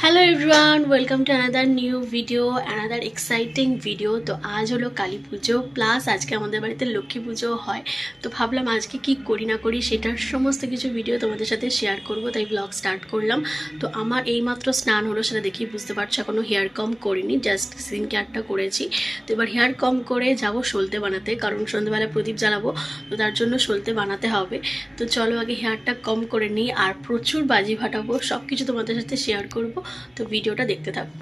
Hello everyone, welcome to another new video, another exciting video. তো আজ হলো কালী পুজো plus আজকে আমাদের বাড়িতে লক্ষ্মী পুজো হয়। তো ভাবলাম আজকে কি করি না করি সেটার সমস্ত কিছু ভিডিও তোমাদের সাথে শেয়ার করব, তাই ব্লগ স্টার্ট করলাম। তো আমার এইমাত্র স্নান হলো, সেটা দেখেই বুঝতে পারছো এখনও হেয়ার কম করিনি, জাস্ট স্কিন কেয়ারটা করেছি। তো এবার হেয়ার কম করে যাব সলতে বানাতে, কারণ সন্ধ্যেবেলা প্রদীপ জ্বালাবো, তো তার জন্য সলতে বানাতে হবে। তো চলো আগে হেয়ারটা কম করে নিই, আর প্রচুর বাজি ফাটাবো, সব কিছু তোমাদের সাথে শেয়ার করব। তো ভিডিওটা দেখতে থাকো।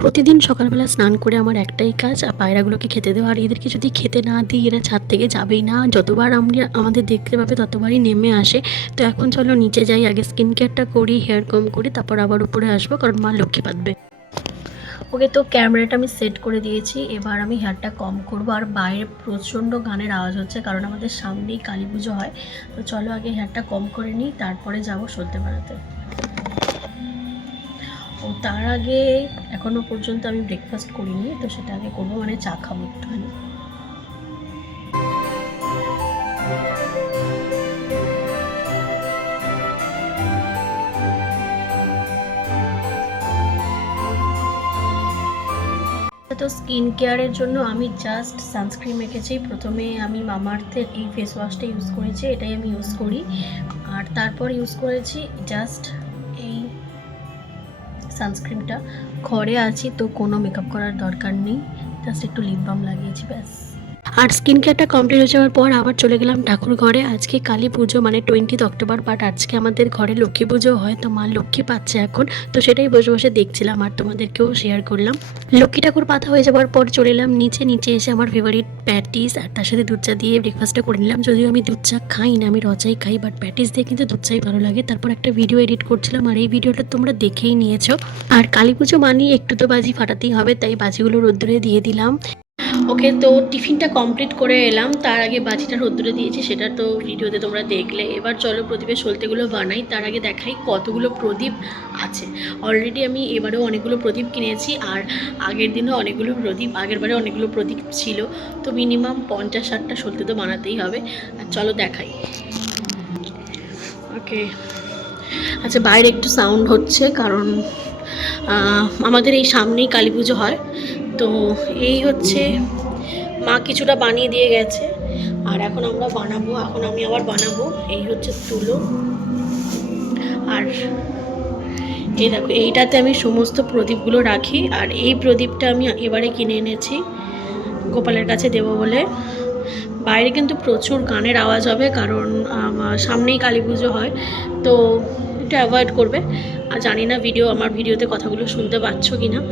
প্রতিদিন সকালবেলা স্নান করে আমার একটাই কাজ, পায়রাগুলোকে খেতে দেওয়া। আর এদেরকে যদি খেতে না দিই এরা ছাদ থেকে যাবেই না, যতবার আমরা আমাদের দেখতে পাবে ততবারই নেমে আসে। তো এখন চলো নিচে যাই, আগে স্কিন কেয়ারটা করি, হেয়ার কম করি, তারপর আবার উপরে আসবো, কারণ মা লক্ষ্মী পাতবে। ওকে, তো ক্যামেরাটা আমি সেট করে দিয়েছি, এবার আমি হেয়ারটা কম করব। আর বাইরে প্রচণ্ড গানের আওয়াজ হচ্ছে, কারণ আমাদের সামনেই কালী পুজো হয়। তো চলো আগে হেয়ারটা কম করে নিই, তারপরে যাবো সলতে বানাতে। ও তার আগে এখনও পর্যন্ত আমি ব্রেকফাস্ট করিনি, তো সেটা আগে করবো, মানে চা খাবো একটুখানি। তো স্কিন কেয়ারের জন্য আমি জাস্ট সানস্ক্রিন মেখেছি। প্রথমে আমি মামাআর্থের এই ফেস ওয়াশটা ইউজ করেছি, এটাই আমি ইউজ করি। আর তারপর ইউজ করেছি জাস্ট এই সানস্ক্রিনটা। ঘরে আছি তো কোনো মেকআপ করার দরকার নেই, জাস্ট একটু লিপ বাম লাগিয়েছি, ব্যাস। আর স্কিন কেয়ারটা কমপ্লিট হয়ে যাওয়ার পর আবার চলে গেলাম ঠাকুর ঘরে। আজকে কালী পুজো, মানে 20 অক্টোবর, বাট আজকে আমাদের ঘরে লক্ষ্মী পুজো হয়। তো মা লক্ষ্মী পাচ্ছে এখন, তো সেটাই বসে বসে দেখছিলাম আর তোমাদেরকেও শেয়ার করলাম। লক্ষ্মী ঠাকুর পাতা হয়ে যাওয়ার পর চলে এলাম নিচে এসে আমার ফেভারিট প্যাটিস আর তার সাথে দুধ চা দিয়ে ব্রেকফাস্টটা করে নিলাম। যদিও আমি দুধ চা খাই না, আমি রচাই খাই, বাট প্যাটিস দিয়ে কিন্তু দুধ চাই ভালো লাগে। তারপর একটা ভিডিও এডিট করছিলাম, আর এই ভিডিওটা তোমরা দেখেই নিয়েছো। আর কালী পুজো মানেই একটু তো বাজি ফাটাতেই হবে, তাই বাজিগুলো রোদ্দুরে দিয়ে দিলাম। ওকে, তো টিফিনটা কমপ্লিট করে এলাম, তার আগে বাজিটা রোদ্দুরে দিয়েছি, সেটা তো ভিডিওতে তোমরা দেখলে। এবার চলো প্রদীপের সলতেগুলো বানাই, তার আগে দেখাই কতগুলো প্রদীপ আছে। অলরেডি আমি এবারেও অনেকগুলো প্রদীপ কিনেছি, আর আগের দিনও অনেকগুলো প্রদীপ, আগেরবারে অনেকগুলো প্রদীপ ছিল। তো মিনিমাম 50-60টা সলতে তো বানাতেই হবে। আর চলো দেখাই। ওকে, আচ্ছা, বাইরে একটু সাউন্ড হচ্ছে, কারণ আমাদের এই সামনেই কালী পুজো হয়। তো এই হচ্ছে, মা কিছুটা বানিয়ে দিয়ে গেছে, আর এখন আমরা বানাবো, এখন আমি আবার বানাবো। এই হচ্ছে তুলো, আর এই দেখো, এইটাতে আমি সমস্ত প্রদীপগুলো রাখি। আর এই প্রদীপটা আমি এবারে কিনে এনেছি গোপালের কাছে দেবো বলে। বাইরে কিন্তু প্রচুর গানের আওয়াজ হবে, কারণ সামনেই কালী পুজো হয়, তো একটু অ্যাভয়েড করবে। আর জানি না আমার ভিডিওতে কথাগুলো শুনতে পাচ্ছ কি না।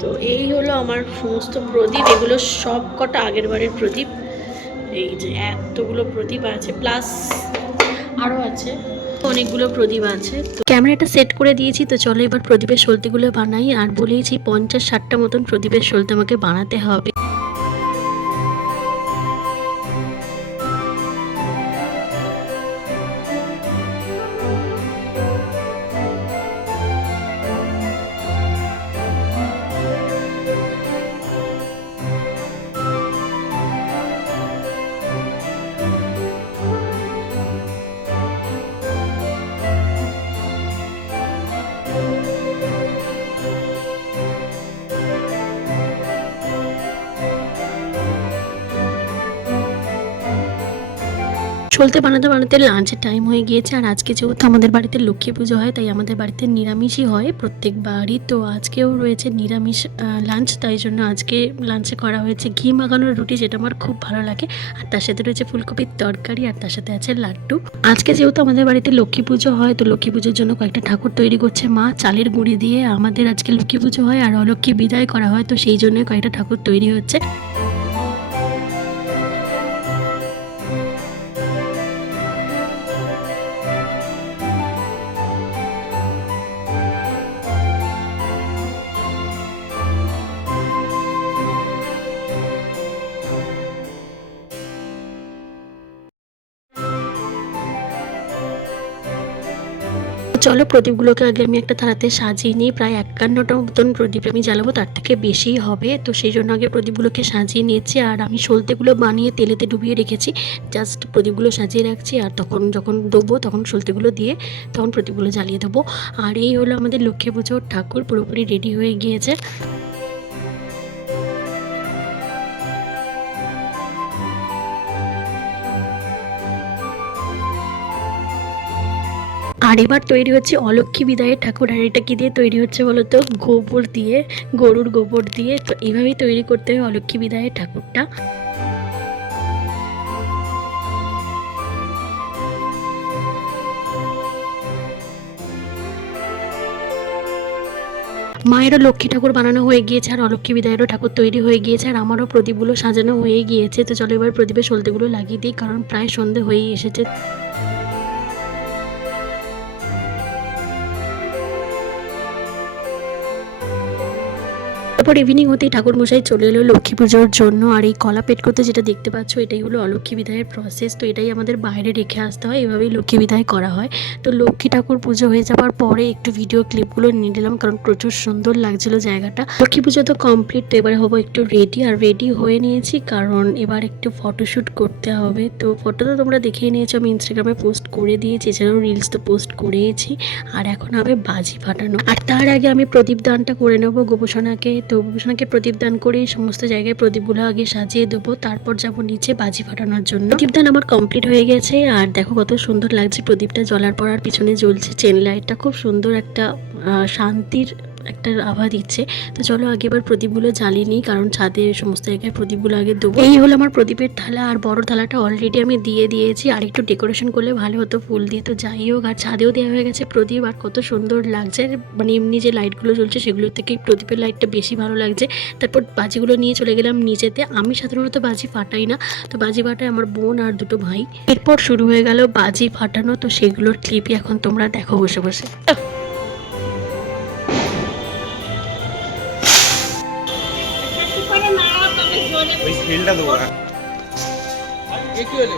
তো এই হলো আমার সমস্ত প্রদীপ, এগুলো সব কটা আগের বারের প্রদীপ। এই যে এতগুলো প্রদীপ আছে, প্লাস আরও আছে, অনেকগুলো প্রদীপ আছে। তো ক্যামেরাটা সেট করে দিয়েছি, তো চলো এবার প্রদীপের সলতেগুলো বানাই। আর বলেইছি 50-60টা মতন প্রদীপের সলতে আমাকে বানাতে হবে। সলতে বানাতে বানাতে লাঞ্চের টাইম হয়ে গিয়েছে। আর আজকে যেহেতু আমাদের বাড়িতে লক্ষ্মী পুজো হয়, তাই আমাদের বাড়িতে নিরামিষই হয় প্রত্যেকবারই। তো আজকেও রয়েছে নিরামিষ লাঞ্চ, তাই জন্য আজকে লাঞ্চে করা হয়েছে ঘি মাখানোর রুটি, যেটা আমার খুব ভালো লাগে। আর তার সাথে রয়েছে ফুলকপির তরকারি, আর তার সাথে আছে লাড্ডু। আজকে যেহেতু আমাদের বাড়িতে লক্ষ্মী পুজো হয়, তো লক্ষ্মী পুজোর জন্য কয়েকটা ঠাকুর তৈরি করছে মা চালের গুঁড়ি দিয়ে। আমাদের আজকে লক্ষ্মী পুজো হয় আর অলক্ষ্মী বিদায় করা হয়, তো সেই জন্য কয়েকটা ঠাকুর তৈরি হচ্ছে। চলো প্রদীপগুলোকে আগে আমি একটা থালাতে সাজিয়ে নিই। প্রায় 51টা মতন প্রদীপ আমি জ্বালাবো, তার থেকে বেশিই হবে। তো সেই জন্য আগে প্রদীপগুলোকে সাজিয়ে নিয়েছি। আর আমি সলতেগুলো বানিয়ে তেলেতে ডুবিয়ে রেখেছি, জাস্ট প্রদীপগুলো সাজিয়ে রাখছি। আর তখন যখন দেবো তখন সলতেগুলো দিয়ে তখন প্রদীপগুলো জ্বালিয়ে দেবো। আর এই হলো আমাদের লক্ষ্মী পুজোর ঠাকুর, পুরোপুরি রেডি হয়ে গিয়েছে। আর এবার তৈরি হচ্ছে অলক্ষ্মী বিদায়ের ঠাকুর। আর এটা কি দিয়ে তৈরি হচ্ছে বলো তো? গোবর দিয়ে, গরুর গোবর দিয়ে। তো এইভাবেই তৈরি করতে হয় অলক্ষ্মী বিদায়ের ঠাকুরটা। মায়েরও লক্ষ্মী ঠাকুর বানানো হয়ে গিয়েছে, আর অলক্ষ্মী বিদায়েরও ঠাকুর তৈরি হয়ে গিয়েছে, আর আমারও প্রদীপগুলো সাজানো হয়ে গিয়েছে। তো চলো এবার প্রদীপের সলতেগুলো লাগিয়ে দিই, কারণ প্রায় সন্ধে হয়েই এসেছে। তারপর ইভিনিং হতেই ঠাকুর মশাই চলে এলো লক্ষ্মী পুজোর জন্য। আর এই কলা পেট করতে যেটা দেখতে পাচ্ছ, এটাই হলো অলক্ষ্মী বিদায়ের প্রসেস। তো এটাই আমাদের বাইরে রেখে আসতে হয়, এভাবেই লক্ষ্মী বিদায় করা হয়। তো লক্ষ্মী ঠাকুর পুজো হয়ে যাওয়ার পরে একটু ভিডিও ক্লিপগুলো নিয়ে নিলাম, কারণ প্রচুর সুন্দর লাগছিল জায়গাটা। লক্ষ্মী পুজো তো কমপ্লিট, তো এবারে হবো একটু রেডি। আর রেডি হয়ে নিয়েছি, কারণ এবার একটু ফটোশ্যুট করতে হবে। তো ফটো তো তোমরা দেখেই নিয়েছো, আমি ইনস্টাগ্রামে পোস্ট করে দিয়েছি, এছাড়াও রিলস তো পোস্ট করেছি। আর এখন হবে বাজি ফাটানো। আর তার আগে আমি প্রদীপ দানটা করে নেবো গোপোষণাকে। তো গোপোষণাকে প্রদীপ দান করে সমস্ত জায়গায় প্রদীপগুলো আগে সাজিয়ে দেবো, তারপর যাবো নিচে বাজি ফাটানোর জন্য। প্রদীপ দান আমার কমপ্লিট হয়ে গেছে। আর দেখো কত সুন্দর লাগছে প্রদীপটা জ্বলার পর। আর পিছনে জ্বলছে চেন লাইটটা, খুব সুন্দর একটা শান্তির একটা আভা দিচ্ছে। তো চলো আগে এবার প্রদীপগুলো জ্বালিয়ে নিই, কারণ ছাদে সমস্ত জায়গায় প্রদীপগুলো আগে দেবো। এই হলো আমার প্রদীপের থালা। আর বড় থালাটা অলরেডি আমি দিয়ে দিয়েছি, আর একটু ডেকোরেশন করলে ভালো হতো ফুল দিয়ে। তো যাই হোক, আর ছাদেও দেওয়া হয়ে গেছে প্রদীপ। আর কত সুন্দর লাগছে, মানে এমনি যে লাইটগুলো জ্বলছে সেগুলোর থেকে প্রদীপের লাইটটা বেশি ভালো লাগছে। তারপর বাজিগুলো নিয়ে চলে গেলাম নিচেতে। আমি সাধারণত বাজি ফাটাই না, তো বাজি ফাটায় আমার বোন আর দুটো ভাই। এরপর শুরু হয়ে গেল বাজি ফাটানো। তো সেগুলোর ক্লিপই এখন তোমরা দেখো বসে বসে। ওই স্কেলটা দেবো না। কি হলো?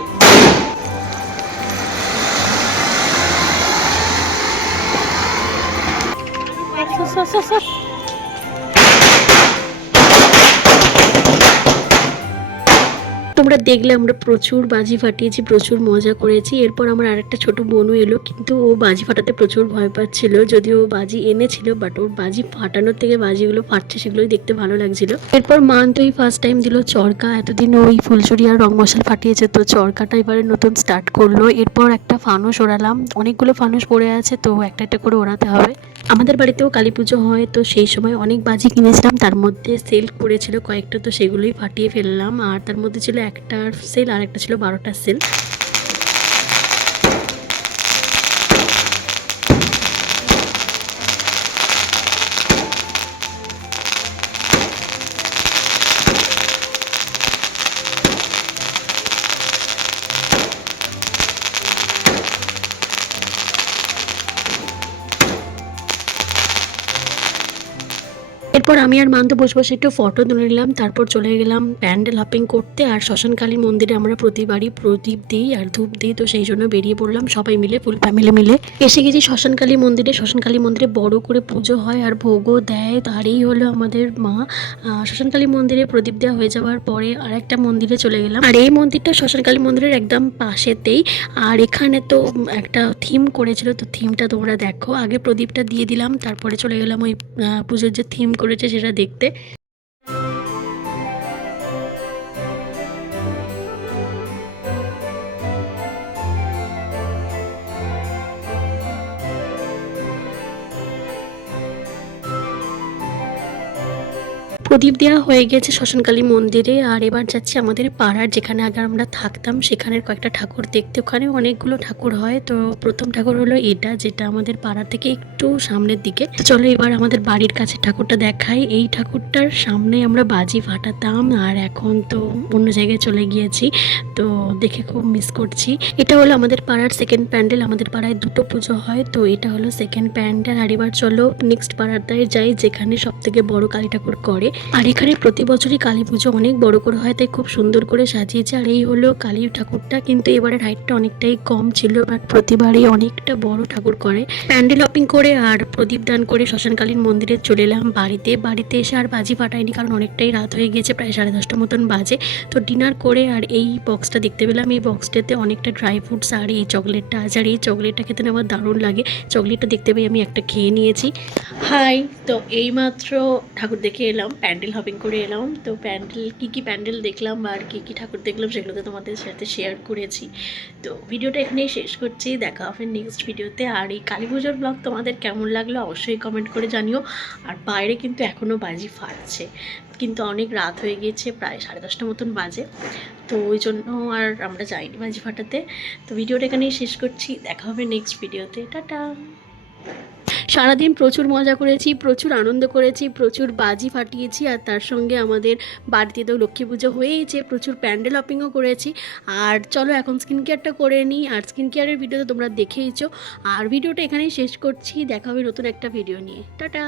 তোমরা দেখলে আমরা প্রচুর বাজি ফাটিয়েছি, প্রচুর মজা করেছি। এরপর আমার আরেকটা ছোট বোনও এলো, কিন্তু ও বাজি ফাটাতে প্রচুর ভয় পাচ্ছিল। যদিও ও বাজি এনেছিল, বাট ওর বাজি ফাটানোর থেকে বাজিগুলো ফাটছে সেগুলোই দেখতে ভালো লাগছিল। এরপর মান তো এই ফার্স্ট টাইম দিল চরকা। এতদিন ওই ফুলচুরি আর রং মশাল ফাটিয়েছে, তো চরকাটা এবারে নতুন স্টার্ট করলো। এরপর একটা ফানুস ওড়ালাম, অনেকগুলো ফানুস পড়ে আছে, তো একটা একটা করে ওড়াতে হবে। আমাদের বাড়িতেও কালী পুজো হয়, তো সেই সময় অনেক বাজি কিনেছিলাম, তার মধ্যে সেল করেছিল কয়েকটা, তো সেগুলোই ফাটিয়ে ফেললাম। আর তার মধ্যে ছিল একটার সেল আর একটা ছিল 12টার সেল। এরপর আমি আর মান্ত বসে বসে একটু ফটো তুলে নিলাম, তারপর চলে গেলাম প্যান্ডেল হপিং করতে। আর শ্মশানকালী মন্দিরে আমরা প্রতিবারই প্রদীপ দিই আর ধূপ দিই, তো সেই জন্য বেরিয়ে পড়লাম সবাই মিলে, ফুল ফ্যামিলি মিলে। এসে গেছি শ্মশানকালী মন্দিরে। শ্মশানকালী মন্দিরে বড় করে পুজো হয় আর ভোগও দেয়। আর এই হলো আমাদের মা। শ্মশানকালী মন্দিরে প্রদীপ দেওয়া হয়ে যাওয়ার পরে আর একটা মন্দিরে চলে গেলাম। আর এই মন্দিরটা শ্মশানকালী মন্দিরের একদম পাশেতেই। আর এখানে তো একটা থিম করেছিল, তো থিমটা তোমরা দেখো। আগে প্রদীপটা দিয়ে দিলাম, তারপরে চলে গেলাম ওই পুজোর যে থিম করেছে সেটা দেখতে। প্রদীপ দেওয়া হয়ে গেছে শ্মশানকালী মন্দিরে। আর এবার যাচ্ছি আমাদের পাড়ার, যেখানে আগে আমরা থাকতাম সেখানের কয়েকটা ঠাকুর দেখতে। ওখানে অনেকগুলো ঠাকুর হয়। তো প্রথম ঠাকুর হলো এটা, যেটা আমাদের পাড়া থেকে একটু সামনের দিকে। তো চলো এবার আমাদের বাড়ির কাছে ঠাকুরটা দেখাই। এই ঠাকুরটার সামনে আমরা বাজি ফাটাতাম, আর এখন তো অন্য জায়গায় চলে গিয়েছি, তো দেখে খুব মিস করছি। এটা হলো আমাদের পাড়ার সেকেন্ড প্যান্ডেল। আমাদের পাড়ায় দুটো পুজো হয়, তো এটা হলো সেকেন্ড প্যান্ডেল। আর এবার চলো নেক্সট পাড়াটায় যাই, যেখানে সব থেকে বড় কালী ঠাকুর করে। আর এখানে প্রতি বছরই কালী পুজো অনেক বড় করে হয়, তাই খুব সুন্দর করে সাজিয়েছে। আর এই হলো কালী ঠাকুরটা, কিন্তু এবারে হাইটটা অনেকটাই কম ছিল, বাট প্রতিবারই অনেকটা বড় ঠাকুর করে। প্যান্ডেল হপিং করে আর প্রদীপ দান করে শ্মশানকালীন মন্দিরে চলে এলাম বাড়িতে এসে আর বাজি ফাটাইনি, কারণ অনেকটাই রাত হয়ে গিয়েছে, প্রায় 10:30 মতন বাজে। তো ডিনার করে আর এই বক্সটা দেখতে পেলাম, এই বক্সটাতে অনেকটা ড্রাই ফ্রুটস আর এই চকলেটটা আছে। আর এই চকলেটটা খেতে না আমার দারুণ লাগে। চকলেটটা দেখতে পেয়ে আমি একটা খেয়ে নিয়েছি। হাই, তো এইমাত্র ঠাকুর দেখে এলাম, প্যান্ডেল হপিং করে এলাম। তো কী প্যান্ডেল দেখলাম আর কী ঠাকুর দেখলাম সেগুলো তো তোমাদের সাথে শেয়ার করেছি। তো ভিডিওটা এখানেই শেষ করছি, দেখা হবে নেক্সট ভিডিওতে। আর এই কালী পুজোর ব্লগ তোমাদের কেমন লাগলো অবশ্যই কমেন্ট করে জানিও। আর বাইরে কিন্তু এখনও বাজি ফাটছে, কিন্তু অনেক রাত হয়ে গিয়েছে, প্রায় 10:30 মতন বাজে। তো ওই জন্য আর আমরা যাইনি বাজি ফাটাতে। তো ভিডিওটা এখানেই শেষ করছি, দেখা হবে নেক্সট ভিডিওতে। টাটা। সারাদিন প্রচুর মজা করেছি, প্রচুর আনন্দ করেছি, প্রচুর বাজি ফাটিয়েছি। আর তার সঙ্গে আমাদের বাড়িতে তো লক্ষ্মী পুজো হয়েইছে, প্রচুর প্যান্ডেল হপিংও করেছি। আর চলো এখন স্কিন কেয়ারটা করে নিই। আর স্কিন কেয়ারের ভিডিও তো তোমরা দেখেইছো। আর ভিডিওটা এখানেই শেষ করছি, দেখা হবে নতুন একটা ভিডিও নিয়ে। টাটা।